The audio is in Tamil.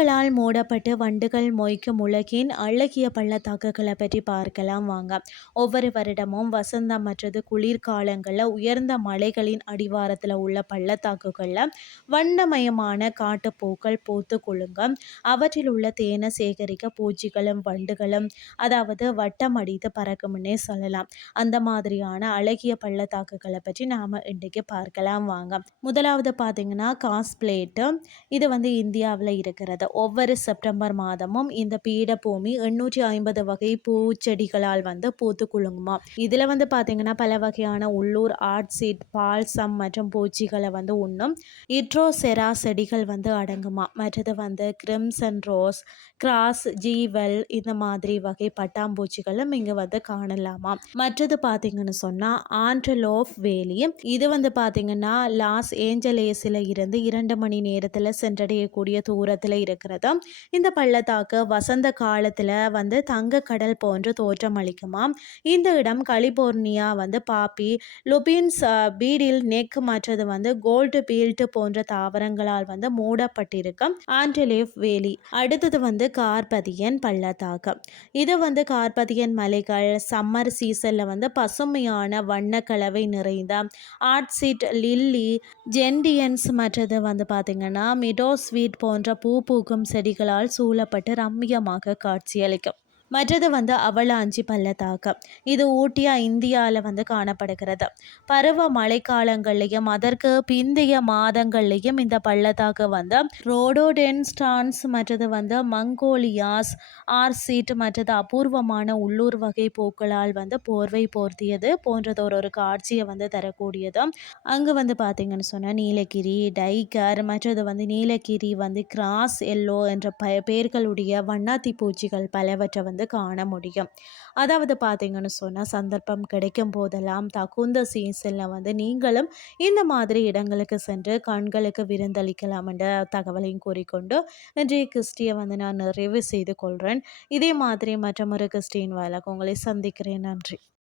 மூடப்பட்டு வண்டுகள் மொய்க்கும் உலகின் அழகிய பள்ளத்தாக்குகளை பற்றி பார்க்கலாம் வாங்க. ஒவ்வொரு வருடமும் வசந்தம் மற்றது குளிர்காலங்களில் உயர்ந்த மலைகளின் அடிவாரத்தில் உள்ள பள்ளத்தாக்குகளில் வண்ணமயமான காட்டுப்பூக்கள் பூத்து குழுங்க அவற்றில் உள்ள தேனை சேகரிக்க பூச்சிகளும் வண்டுகளும் அதாவது வட்டம் அடித்து பறக்கும்னே சொல்லலாம். அந்த மாதிரியான அழகிய பள்ளத்தாக்குகளை பற்றி நாம் இன்றைக்கு பார்க்கலாம் வாங்க. முதலாவது பார்த்தீங்கன்னா காஸ்பிளேட்டு. இது வந்து இந்தியாவில் இருக்கிறது. ஒவ்வொரு செப்டம்பர் மாதமும் இந்த பீடபூமி எண்ணூற்றி ஐம்பது வகை பூச்செடிகளால் வந்து பூத்து குழுங்குமா இதில் வந்து பார்த்தீங்கன்னா பல வகையான உள்ளூர் ஆர்ட்ஸிட் பால்சம் மற்றும் பூச்சிகளை வந்து உண்ணும் இட்ரோசெரா செடிகள் வந்து அடங்குமா? மற்றது வந்து கிரிம்சன் ரோஸ் கிராஸ் ஜீவல் இந்த மாதிரி வகை பட்டாம்பூச்சிகளும் இங்கே வந்து காணலாமா? மற்றது பார்த்தீங்கன்னு சொன்னால் ஆண்ட்ரலோஃப் வேலி. இது வந்து பார்த்தீங்கன்னா லாஸ் ஏஞ்சலேஸில் இருந்து இரண்டு மணி நேரத்தில் சென்றடையக்கூடிய தூரத்தில் இருக்கிறது இந்த பள்ளத்தாக்கு வசந்த காலத்தில் வந்து தங்க கடல் போன்று தோற்றம் அளிக்குமா? இந்த இடம் கலிபோர்னியா வந்து பாப்பி லுபின்ஸ் பீடில் நெக் மற்றது வந்து கோல்டு பீல்டு போன்ற தாவரங்களால் வந்து மூடப்பட்டிருக்கும் ஆண்டலேஃப் வேலி. அடுத்தது வந்து கார்பதியன் பள்ளத்தாக்கு. இது வந்து கார்பதியன் மலைகள் சம்மர் சீசனில் வந்து பசுமையான வண்ணக்கலவை நிறைந்த ஆர்ட்சிட் லில்லி ஜென்டியன்ஸ் மற்றது வந்து பார்த்திங்கன்னா மிடோ ஸ்வீட் போன்ற பூ பூக்கும் செடிகளால் சூழப்பட்டு ரம்மியமாக காட்சியளிக்கும். மற்றது வந்து அவளாஞ்சி பள்ளத்தாக்கு. இது ஊட்டியா இந்தியாவில் வந்து காணப்படுகிறது. பருவ மழைக்காலங்கள்லையும் அதற்கு பிந்தைய மாதங்கள்லையும் இந்த பள்ளத்தாக்கு வந்து ரோடோடென்ஸ்டான்ஸ் மற்றது வந்து மங்கோலியாஸ் ஆர்சீட் மற்றது அபூர்வமான உள்ளூர் வகை பூக்களால் வந்து போர்வை போர்த்தியது போன்றது ஒரு ஒரு காட்சியை வந்து தரக்கூடியது. அங்கே வந்து பார்த்தீங்கன்னு சொன்னால் நீலகிரி டைகர் மற்றது வந்து நீலகிரி வந்து கிராஸ் எல்லோ என்ற ப பெயர்களுடைய வண்ணாத்தி பூச்சிகள் பலவற்றை வந்து வந்து காண முடியும். அதாவது பார்த்தீங்கன்னு சொன்னால் சந்தர்ப்பம் கிடைக்கும் போதெல்லாம் தகுந்த சீசனில் வந்து நீங்களும் இந்த மாதிரி இடங்களுக்கு சென்று கண்களுக்கு விருந்தளிக்கலாம் என்ற தகவலையும் கூறிக்கொண்டு இன்றைய கிறிஸ்டியை வந்து நான் நிறைவு செய்து கொள்கிறேன் இதே மாதிரி மற்றமொரு கிறிஸ்டின் வேலை உங்களை சந்திக்கிறேன். நன்றி.